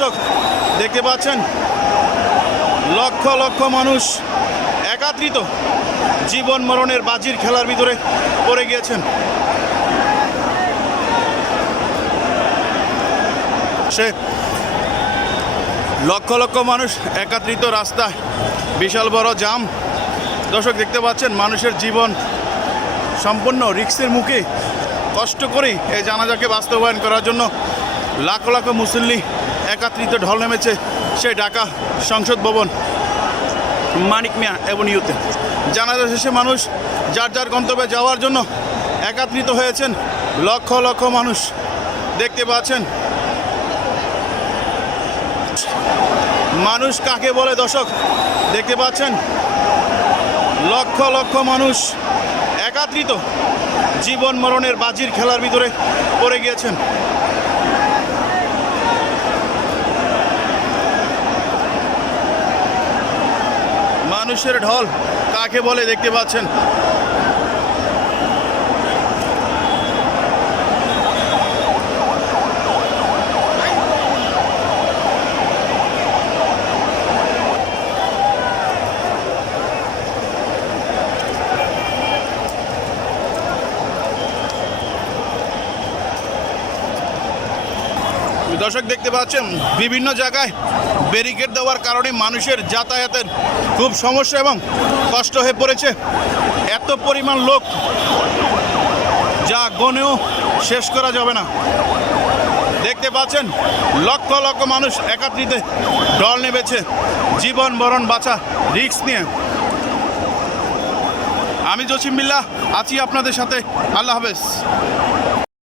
দর্শক দেখতে পাচ্ছেন লক্ষ লক্ষ মানুষ একত্রিত জীবন মরণের বাজির খেলার ভিতরে পড়ে গিয়েছেন। সে লক্ষ লক্ষ মানুষ একত্রিত রাস্তায় বিশাল বড় জাম। দর্শক দেখতে পাচ্ছেন মানুষের জীবন সম্পূর্ণ রিস্কের মুখে কষ্ট করে এই জানাজাকে বাস্তবায়ন করার জন্য লাখ লাখ মুসল্লি একত্রিত ঢল নেমেছে সেই ঢাকা সংসদ ভবন মানিক মিয়া এভিনিউতে। জানাজা শেষে মানুষ যার যার গন্তব্যে যাওয়ার জন্য একত্রিত হয়েছেন লক্ষ লক্ষ মানুষ দেখতে পাচ্ছেন। মানুষ কাকে বলে দর্শক দেখতে পাচ্ছেন লক্ষ লক্ষ মানুষ একত্রিত জীবন মরণের বাজির খেলার ভিতরে পড়ে গিয়েছেন। মানুষের ঢল কাকে বলে দেখতে পাচ্ছেন। দর্শক দেখতে পাচ্ছেন বিভিন্ন জায়গায় ব্যারিকেড দেওয়ার কারণে মানুষের যাতায়াতের খুব সমস্যা এবং কষ্ট হয়ে পড়েছে। এত পরিমাণ লোক যা গণেও শেষ করা যাবে না। দেখতে পাচ্ছেন লক্ষ লক্ষ মানুষ একত্রিত ঢল নেমেছে জীবন মরণ বাঁচা রিস্ক নিয়ে। আমি জসিম বিল্লাহ আছি আপনাদের সাথে। আল্লাহ হাফেজ।